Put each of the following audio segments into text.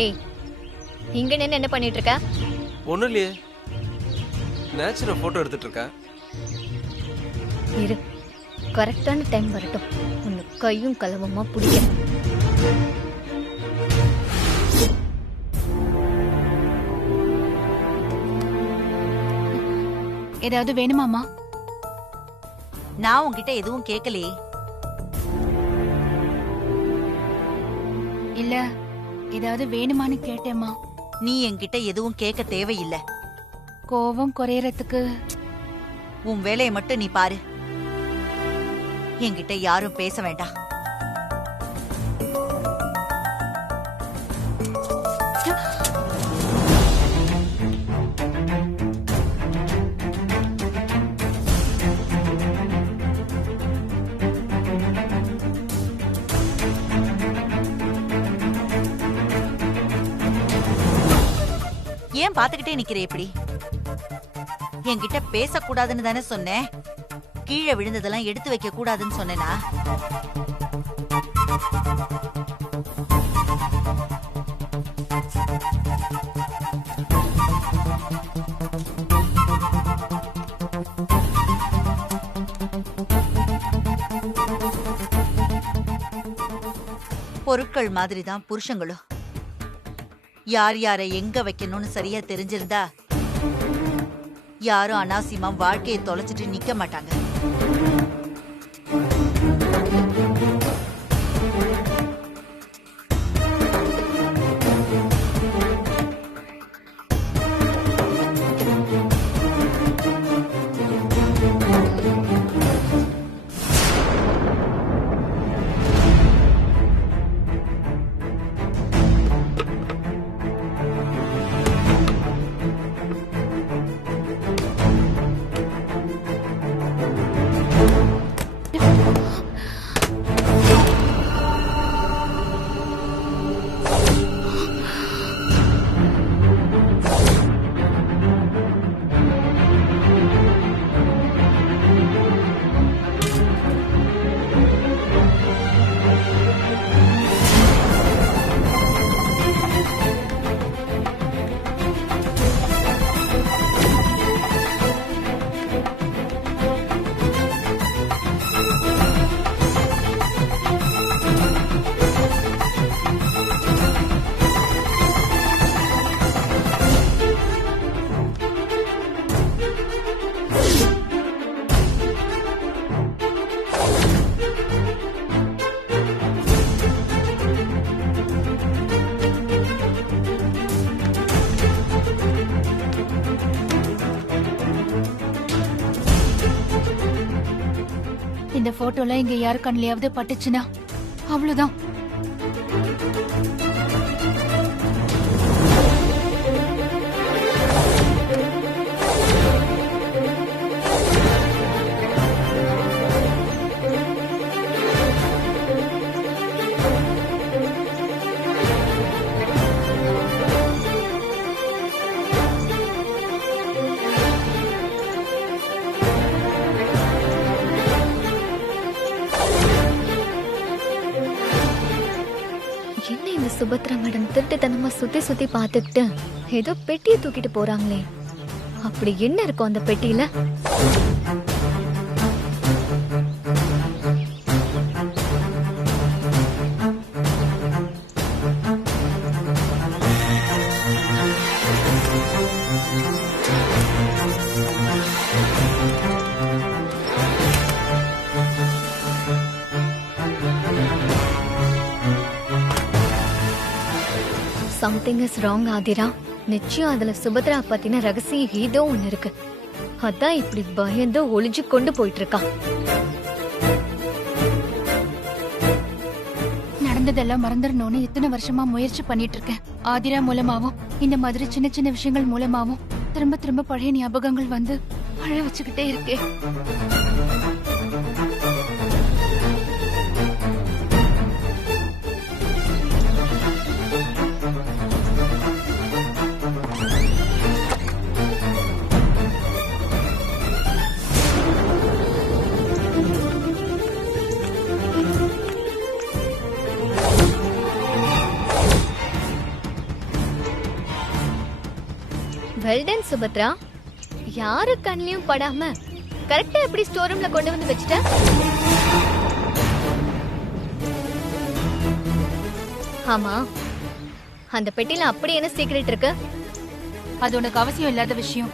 ஏய், இங்க நின்னு என்ன பண்ணிட்டு இருக்க? ஒண்ணும் இல்லையே, நேச்சுரல் போட்டோ எடுத்துட்டு இருக்கேன். இரு, கரெக்டான டைம் வரட்டும், உன்னை கையும் கலவமா பிடிக்க. ஏதாவது வேணுமாமா? நான் உன்கிட்ட எதுவும் கேட்கலையே. இல்ல, ஏதாவது வேணுமான்னு கேட்டேம்மா. நீ என்கிட்ட எதுவும் கேட்க தேவையில்லை. கோவம் குறையறதுக்கு உன் வேலையை மட்டும் நீ பாரு. என்கிட்ட யாரும் பேச வேண்டாம். ஏன் பாத்துக்கிட்டே நிக்கிற? எப்படி என்கிட்ட பேசக்கூடாதுன்னு தானே சொன்னேன்? கீழே விழுந்ததெல்லாம் எடுத்து வைக்க கூடாதுன்னு சொன்னேனா? பொருட்கள் மாதிரிதான் புருஷங்களும். யார் யாரை எங்க வைக்கணும்னு சரியா தெரிஞ்சிருந்தா யாரும் அனாவசியமா வாழ்க்கையை தொலைச்சிட்டு நிக்க மாட்டாங்க. இந்த போட்டோல இங்க யாரு கண்ணிலையாவது பட்டுச்சுன்னா அவ்வளவுதான். சுபத்ரா மேடம் திருட்டுத்தனமா சுத்தி சுத்தி பார்த்துக்கிட்டு ஏதோ பெட்டியை தூக்கிட்டு போறாங்களே, அப்படி என்ன இருக்கும் அந்த பெட்டியில? Something is wrong Aathira. நிச்சயம் அதுல சுபத்ரா பத்தின ரகசியம் ஏதோ ஒண்ணு இருக்கு. அதான் இப்படி பயந்து ஒளிஞ்சு கொண்டு போயிட்டு இருக்கா. நடந்ததெல்லாம் மறந்துடணும்னு இத்தனை வருஷமா முயற்சி பண்ணிட்டு இருக்கேன். ஆதிரா மூலமாவும் இந்த மாதிரி சின்ன சின்ன விஷயங்கள் மூலமாவும் திரும்ப திரும்ப பழைய ஞாபகங்கள் வந்து அழ வச்சுக்கிட்டே இருக்கேன். வெல்டன் சுபத்ரா, யாரு கண்ணிலையும் படாம கரெக்டா எப்படி ஸ்டோர் ரூம்ல கொண்டு வந்து வச்சிட்ட? ஆமா, அந்த பெட்டில அப்படி என்ன சீக்ரெட் இருக்கு? அது உனக்கு அவசியம் இல்லாத விஷயம்.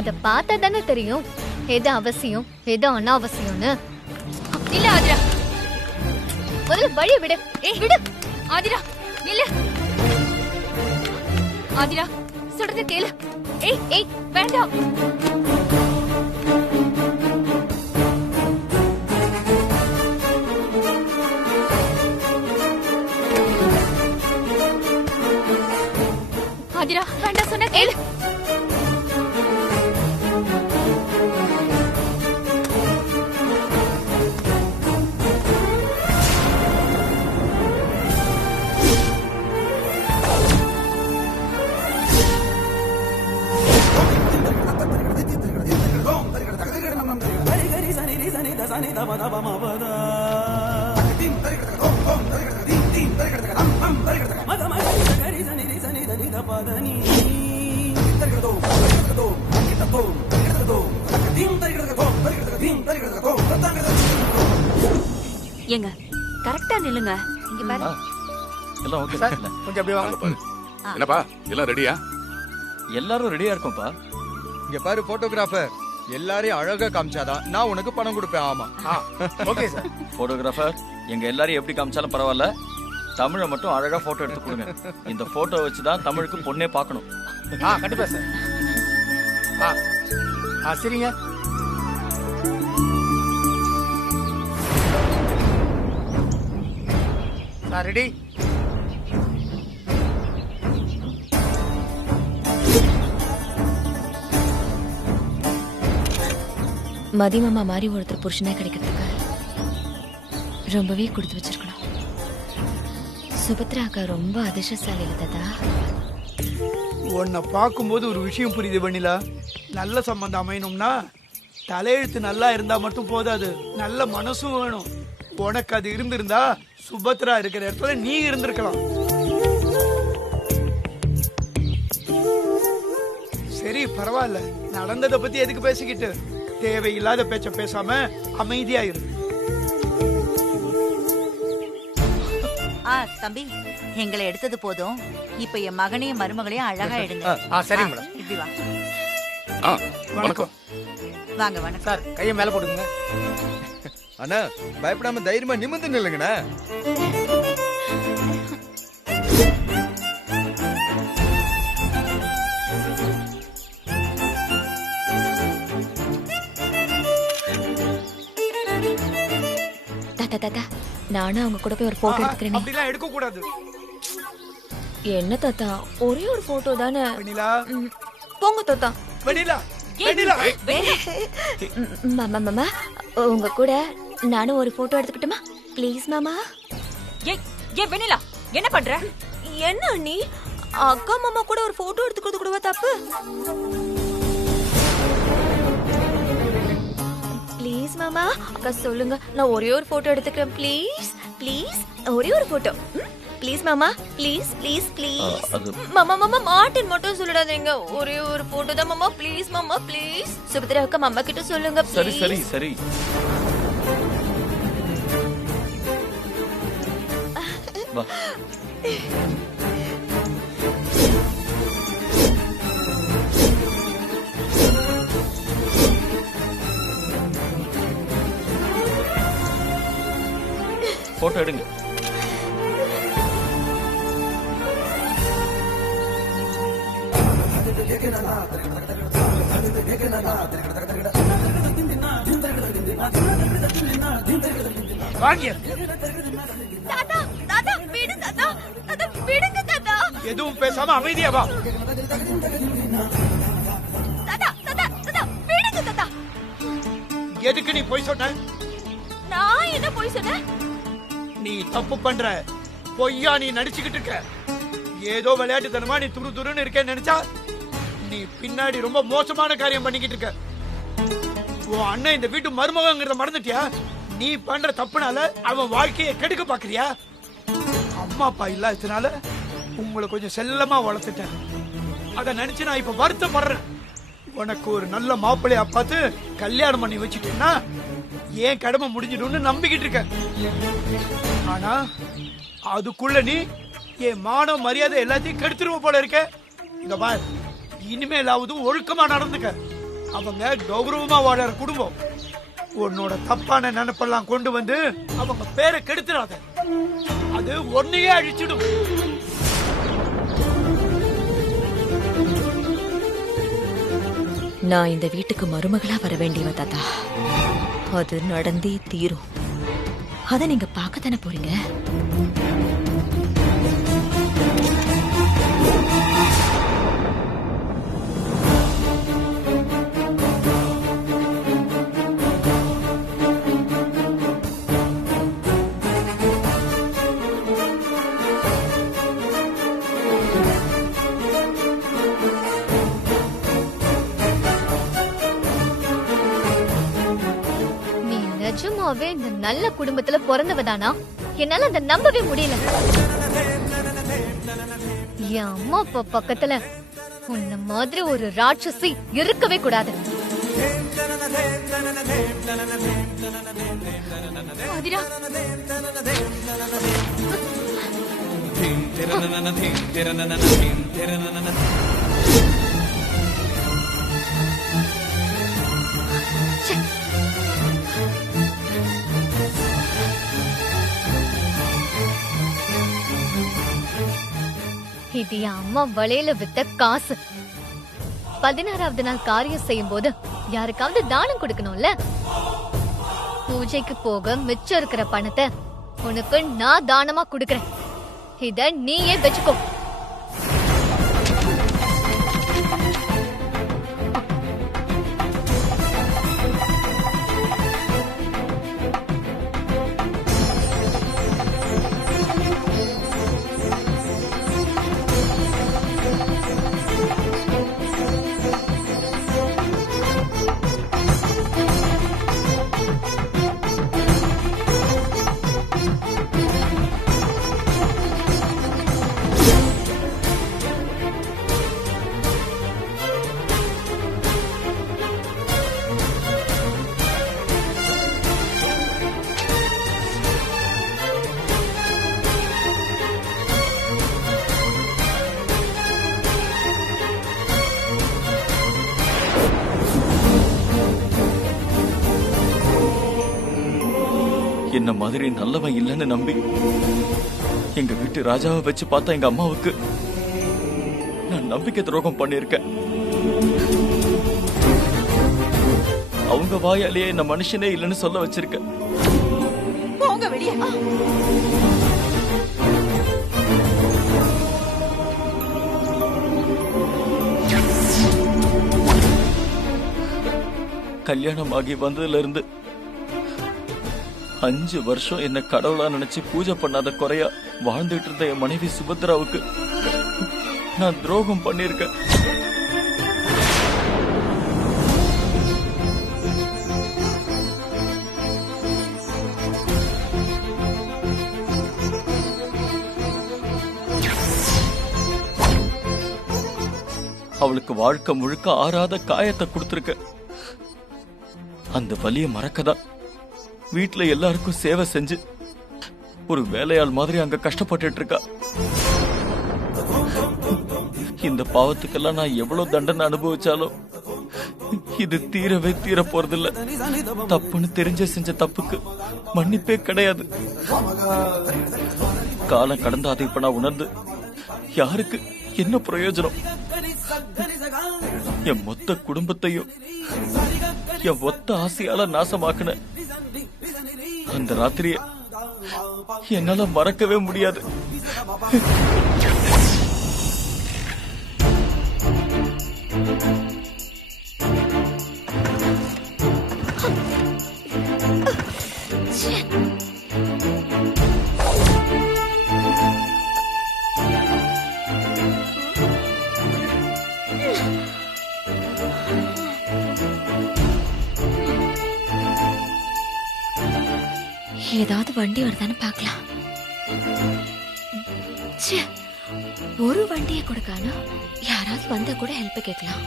அத பார்த்தா தானே தெரியும் எது அவசியம் எது அனாவசியம்னு. இல்ல ஆதிரா, முதல்ல வழி விடு. ஏய் விடு ஆதிரா, நில்லு. ஆதிரா, சொல்றத கேளு. ஏய் ஏய் வேண்டாம். ஆதிரா, வேண்டாம் சொன்ன கேளு. ஏங்க கரெக்டா நில்லுங்க. இங்க பாரு. எல்லாம் ஓகே சார். கொஞ்சம் அப்படியே வாங்க. பாரு. என்னப்பா எல்லாம் ரெடியா? எல்லாரும் ரெடியா இருக்கோம்ப்பா. இங்க பாரு போட்டோகிராஃபர், எல்லாரையும் அழகா காமிச்சாதான் நான் உனக்கு பணம் கொடுப்பேன். ஆமா. Okay sir. போட்டோகிராஃபர், எங்க எல்லாரையும் எப்படி காமிச்சாலும் பரவாயில்ல, தமிழை மட்டும் அழகா போட்டோ எடுத்து கொடுங்க. இந்த போட்டோ வச்சுதான் தமிழுக்கு பொண்ணே பார்க்கணும். கண்டிப்பா சார். சரிங்க. ரெடி. மதிமாமா மாதிரி ஒருத்தர் புருஷனா கிடைக்கிறதுக்கு ரொம்பவே கொடுத்து வச்சிருக்கணும். சுபத்ரா அக்கா ரொம்ப அதிர்ஷ்டசாலி தாத்தா. உன்னை பார்க்கும்போது ஒரு விஷயம் புரியுது வெண்ணிலா. நல்ல சம்பந்தம் அமையணும்னா தலையெழுத்து நல்லா இருந்தா மட்டும் போதாது, நல்ல மனசும் வேணும். உனக்கு அது இருந்திருந்தா சுபத்ரா இருக்கிற இடத்துல நீ இருந்திருக்கலாம். சரி பரவாயில்ல, நடந்ததை பத்தி எதுக்கு பேசிக்கிட்டு, தேவையில்லாத பேச்ச பேசாம அமைதியாயிரு. தம்பி, எங்களை எடுத்தது போதும். இப்ப என் மகனையும் மருமகளையும் அழகா எடுங்க. சரி மேடம். இப்படி வா. வணக்கம். வாங்க. வணக்கம் சார். கையை மேல போடுங்க. அண்ணா பயப்படாம தைரியமா நிமிர்ந்து நில்லுங்கண்ணா. தாத்தா தாத்தா, நானும் அவங்க கூட போய் ஒரு போட்டோ எடுத்துக்கிறேன். அப்படிலாம் எடுக்க கூடாது. என்ன தாத்தா, ஒரே ஒரு போட்டோ தானே. வெண்ணிலா, போங்க தாத்தா. வெண்ணிலா, வெண்ணிலா. மாமா மாமா, உங்க கூட நானும் ஒரு போட்டோ எடுத்துக்கிட்டுமா ப்ளீஸ் மாமா. ஏ வெண்ணிலா, என்ன பண்ற? என்ன நீ அக்கா மாமா கூட ஒரு போட்டோ எடுத்துக்கிறது கூடவா தப்பு? ப்ளீஸ் மாமா, அக்கா சொல்லுங்க, நான் ஒரே ஒரு போட்டோ எடுத்துக்கிறேன். ப்ளீஸ் ப்ளீஸ், ஒரே ஒரு போட்டோ ப்ளீஸ் மாமா. ப்ளீஸ் ப்ளீஸ் ப்ளீஸ் மாமா. மாமா மாட்டின் மட்டும் சொல்லிடாதீங்க, ஒரே ஒரு போட்டோ தான் மாமா. ப்ளீஸ் மாமா ப்ளீஸ். சுபத்ரா அக்கா மாமா கிட்ட சொல்லுங்க. சரி சரி சரி. வா. போட்டோ எடுங்க. தாத்தா தாத்தா விடு தாத்தா, தாத்தா விடுங்க தாத்தா. எதுவும் பேசாம அமைதியா வா. தாத்தா தாத்தா தாத்தா விடுங்க தாத்தா. எதுக்கு நீ போய் சொன்ன? நான் என்ன போய் சொன்னேன்? நீ தப்பு பண்ற. பொய்யா நீ நடிச்சுக்கிட்டு இருக்க. ஏதோ விளையாட்டுத்தனமா நீ துரு துருன்னு இருக்கேன்னு நினைச்சா நீ பின்னாடி ரொம்ப மோசமான காரியம் பண்ணிக்கிட்டு இருக்க. உன் அண்ணன் இந்த வீட்டு மருமகங்கிறத மறந்துட்டியா? நீ பண்ற தப்புனால அவன் வாழ்க்கையை கெடுக்க பாக்குறியா? அம்மா அப்பா இல்லாததுனால உங்களை கொஞ்சம் செல்லமா வளர்த்துட்டேன். அத நினைச்சு நான் இப்ப வருத்தப்படுறேன். உனக்கு ஒரு நல்ல மாப்பிள்ளையா பார்த்து கல்யாணம் பண்ணி வச்சுட்டேன்னா ஏன் கடமை முடிஞ்சிடும்னு நம்பிக்கிட்டு இருக்க. ஆனா அதுக்குள்ள நீ என் மான மரியாதை எல்லாத்தையும் கெடுத்துருவ போல இருக்க. இங்க பார், இனிமேலாவது ஒழுக்கமா நடந்துக்க. அவங்க கௌரவமா வாழற குடும்பம். உன்னோட தப்பான நினைப்பெல்லாம் கொண்டு வந்து அவங்க பேரை கெடுத்துடாத. அது ஒன்னையே அழிச்சிடும். நான் இந்த வீட்டுக்கு மருமகளா வர வேண்டியவ தாத்தா. அது நடந்தே தீரும். அத நீங்க பார்க்கத்தானே போறீங்க. நிஜமாவே இந்த நல்ல குடும்பத்துல பிறந்தவதானா? என்னால அதை நம்பவே முடியல. என் அம்மா அப்பா பக்கத்துல உன்ன மாதிரி ஒரு ராட்சசி இருக்கவே கூடாது. ஆதிரா, இது என் அம்மா வளையல வித்த காசு. 16வது நாள் காரியம் செய்யும் போது யாருக்காவது தானம் கொடுக்கணும்ல. பூஜைக்கு போக மிச்சம் இருக்கிற பணத்தை உனக்கு நான் தானமா கொடுக்கறேன். இத நீயே வச்சுக்கோ. என்ன மாதிரி நல்லவன் இல்லைன்னு நம்பி எங்க வீட்டு ராஜாவை வச்சு பார்த்தா எங்க அம்மாவுக்கு நான் நம்பிக்கை துரோகம் பண்ணிருக்கேன். அவங்க வாயாலேயே என்ன மனுஷனே இல்லைன்னு சொல்ல வச்சிருக்கேன். போங்க வெளியே. கல்யாணம் ஆகி வந்ததுல இருந்து 5 வருஷம் என்ன கடவுளா நினைச்சு பூஜை பண்ணாத குறையா வாழ்ந்துட்டு இருந்த என் மனைவி சுபத்ராவுக்கு நான் துரோகம் பண்ணிருக்கேன். அவளுக்கு வாழ்க்கை முழுக்க ஆறாத காயத்தை கொடுத்திருக்க. அந்த வலிய மறக்கதான் வீட்டுல எல்லாருக்கும் சேவை செஞ்சு ஒரு வேலையாள் மாதிரி அங்க கஷ்டப்பட்டு இருக்கா. இந்த பாவத்துக்கெல்லாம் நான் எவ்வளவு தண்டனை அனுபவிச்சாலும் இது தீரவே தீர போறதில்ல. தப்புன்னு தெரிஞ்ச செஞ்ச தப்புக்கு மன்னிப்பே கிடையாது. காலம் கடந்து அதை இப்ப நான் உணர்ந்து யாருக்கு என்ன பிரயோஜனம்? என் மொத்த குடும்பத்தையும் என் ஒத்த ஆசையால நாசமாக்குன அந்த ராத்திரிய என்னால மறக்கவே முடியாது. ஏதாவது வண்டி வருதான்னு பார்க்கலாம். ஒரு வண்டியை கொடுக்கானா யாராவது வந்தா கூட ஹெல்ப் கேட்கலாம்.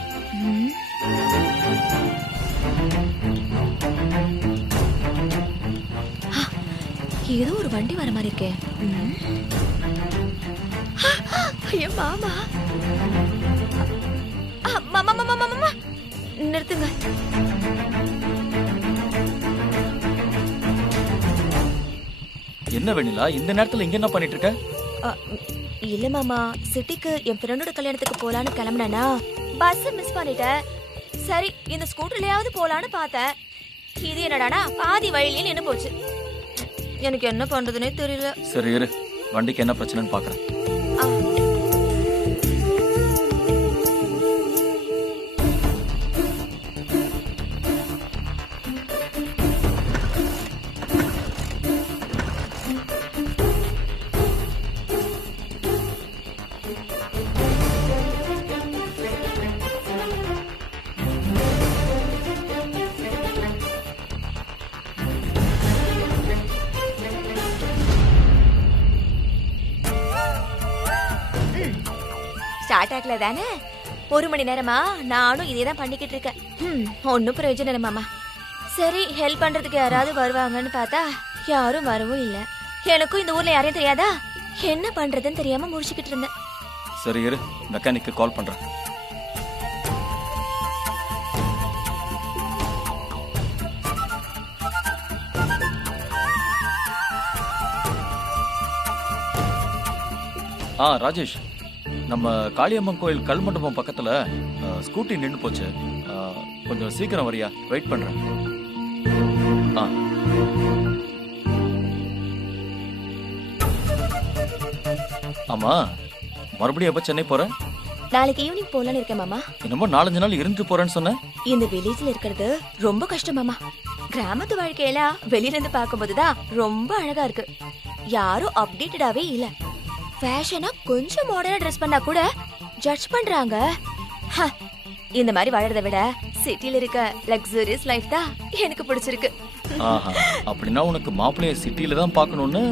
ஏதோ ஒரு வண்டி வர மாதிரி இருக்கே. ஐயோ மாமா, மாமா நிறுத்துங்க. என்ன வெண்ணிலா இந்த நேரத்துல இங்க என்ன பண்ணிட்டு இருக்க? இல்ல மாமா, சிட்டிக்கு என் ஃப்ரெண்டோட கல்யாணத்துக்கு போலான்னு கிளம்பினா பஸ் மிஸ் பண்ணிட்டேன். சரி இந்த ஸ்கூட்டர்லயாவது போலான்னு பார்த்தேன். இது என்னடானா பாதி வழியிலே நின்னு போச்சு. எனக்கு என்ன பண்றதுனே தெரியல. சரி இரு, வண்டிக்கு என்ன பிரச்சனைன்னு பாக்குறேன். ஸ்டார்ட் ஆகல தானே? 1 மணி நேரமா நானும் இதே தான் பண்ணிக்கிட்டு இருக்கேன். ஒன்னும் பிரயோஜனம் இல்லை மாமா. சரி ஹெல்ப் பண்றதுக்கு யாராவது வருவாங்கன்னு பார்த்தா யாரும் வரவும் இல்ல. எனக்கும் இந்த ஊர்ல யாரையும் தெரியாதா, என்ன பண்றதுன்னு தெரியாம முடிச்சுக்கிட்டு இருந்தேன். சரி இரு, மெக்கானிக்கு கால் பண்றேன். ராஜேஷ், நம்ம காளியம்மன் கோயில் கல்மண்டபம் பக்கத்துல ஸ்கூட்டி நின்று போச்சு. கொஞ்சம் சீக்கிரம் வரியா? வெயிட் பண்றேன். ஆமா, மறுபடியும் எப்ப சென்னை போற? நாளைக்கு ஈவினிங் போலான்னு இருக்கேன் மாமா. என்னமோ 4-5 நாள் இருந்து போறேன்னு சொன்ன. இந்த வில்லேஜ்ல இருக்கிறது ரொம்ப கஷ்டம் மாமா. கிராமத்து வாழ்க்கையில வெளியில இருந்து பார்க்கும்போதுதான் ரொம்ப அழகா இருக்கு. யாரும் அப்டேட்டடாவே இல்ல. ஃபேஷனா கொஞ்சம் மாடர்னா ட்ரெஸ் பண்ணா கூட ஜட்ஜ் பண்றாங்க. இந்த மாதிரி வாழறத விட சிட்டில இருக்க லக்ஸரியஸ் லைஃப் தான் எனக்கு பிடிச்சிருக்கு. அப்படின்னா உனக்கு மாப்பிள்ளைய சிட்டில தான் பார்க்கணும்னு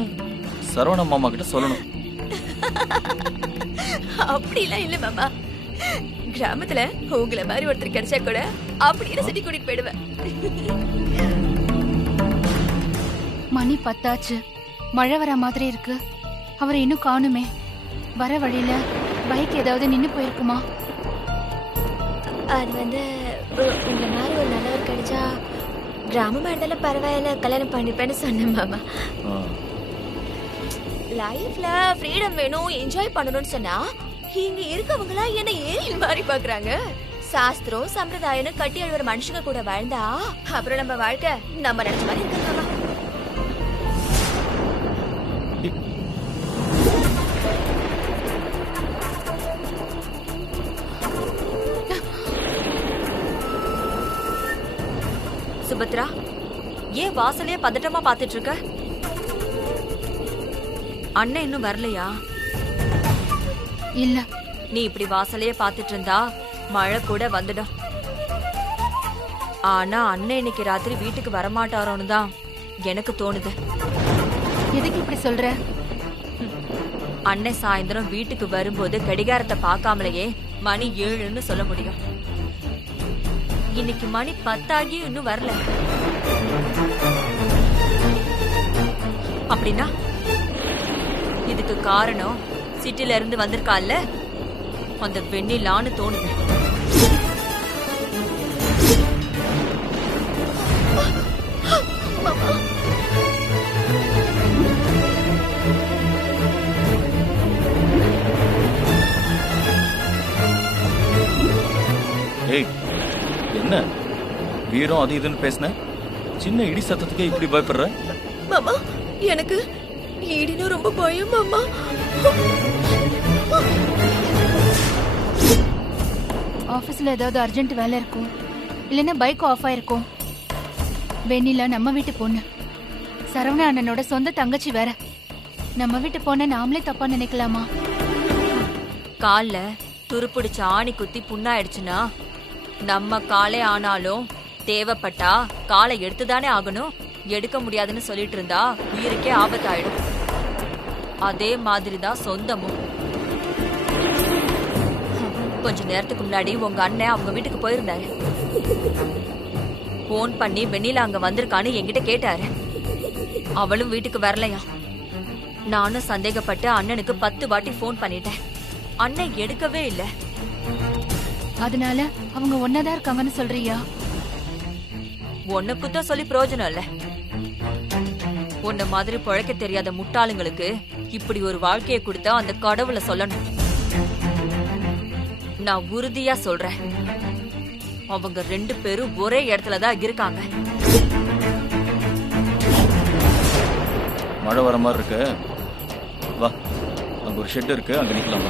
சரவண மாமா கிட்ட சொல்லணும். அப்படிலாம் இல்ல மாமா. கிராமத்துல உங்களை மாதிரி ஒருத்தர் கிடைச்சா கூட அப்படியே சிட்டி கூட்டிட்டு போயிடுவேன். மணி 10 ஆச்சு. மழை வர மாதிரி இருக்கு. அவரை இன்னும் காணுமே. வர வழியில பைக் ஏதாவது நின்னு போயிருக்குமா? அது உங்க மாதிரி ஒரு நல்லவர் கிடைச்சா கிராமமா இருந்தாலும் பரவாயில்ல, கல்யாணம் பண்ணிப்பேன்னு சொன்னேன் மாமா. லைஃப்ல ஃப்ரீடம் வேணும், என்ஜாய் பண்ணணும்னு சொன்னா இங்க இருக்கவங்க எல்லாம் என்ன ஏலியன் மாதிரி பாக்குறாங்க. சாஸ்திரம் சம்பிரதாயம்னு கட்டி அழுவுற மனுஷங்க கூட வாழ்ந்தா அப்புறம் நம்ம வாழ்க்கை நம்ம நினைச்ச மாதிரி இருக்கு மாமா. சுபத்ரா, ஏன் வாசலே பதட்டமா பாத்துட்டு இருக்க? அண்ணன் இன்னும் வரலையா? இல்ல. நீ இப்படி வாசலையே பாத்துட்டு இருந்தா மழை கூட வந்துடும். ஆனா அண்ணன் இன்னைக்கு ராத்திரி வீட்டுக்கு வரமாட்டாரோன்னு தான் எனக்கு தோணுது. எதுக்கு இப்படி சொல்ற? அண்ணன் சாயந்தரம் வீட்டுக்கு வரும்போது கடிகாரத்தை பார்க்காமலேயே மணி 7ன்னு சொல்ல முடியும். இன்னைக்கு மணி 10 ஆகி இன்னும் வரல. அப்படின்னா இதுக்கு காரணம் சிட்டில இருந்து வந்திருக்கால அந்த வெண்ணிலான்னு தோணுது. ஏய், என்ன வீரம் அது இதுன்னு பேசின? சின்ன இடி சத்தத்துக்கே இப்படி பயப்படுற? மாமா, எனக்கு இடினா ரொம்ப பயம் மாமா. ஆபீஸ்ல ஏதாவது அர்ஜென்ட் வேலை இருக்கும், இல்லைன்னா பைக் ஆஃப் ஆயிருக்கும். வெண்ணிலா நம்ம வீட்டு பொண்ணு, சரவண அண்ணனோட சொந்த தங்கச்சி வேற. நம்ம வீட்டு பொண்ணை நாமளே தப்பா நினைக்கலாமா? கால்ல துருப்பிடிச்ச ஆணி குத்தி புண்ணாயிடுச்சுன்னா நம்ம காலே ஆனாலும் தேவைப்பட்டா காலை எடுத்துதானே ஆகணும். எடுக்க முடியாதுன்னு சொல்லிட்டு இருந்தா உயிருக்கே ஆபத்தாயிடும். அதே மாதிரிதான் சொந்தமும். கொஞ்ச நேரத்துக்கு முன்னாடி உங்க அண்ணன் அவங்க வீட்டுக்கு போயிருந்தாரு. போன் பண்ணி வெண்ணிலா அங்க வந்திருக்கான்னு என்கிட்ட கேட்டாரு. அவளும் வீட்டுக்கு வரலையா. நானும் சந்தேகப்பட்டு அண்ணனுக்கு 10 வாட்டி போன் பண்ணிட்டேன். அண்ணன் எடுக்கவே இல்ல. அதனால அவங்க ஒன்னாதான் இருக்காங்கன்னு சொல்றியா? உன்னை குத்தம் சொல்லி பிரயோஜனம் இல்ல. உன்ன மாதிரி பழக்க தெரியாத முட்டாளுங்களுக்கு இப்படி ஒரு வாழ்க்கையை கொடுத்தா அந்த கடவுளை சொல்லணும். நான் உறுதியா சொல்றேன், அவங்க 2 பேரும் ஒரே இடத்துலதான் இருக்காங்க. மழை வர மாதிரி இருக்கு. வா, அங்க ஒரு ஷெட் இருக்கு, அங்க நிக்கலாம்.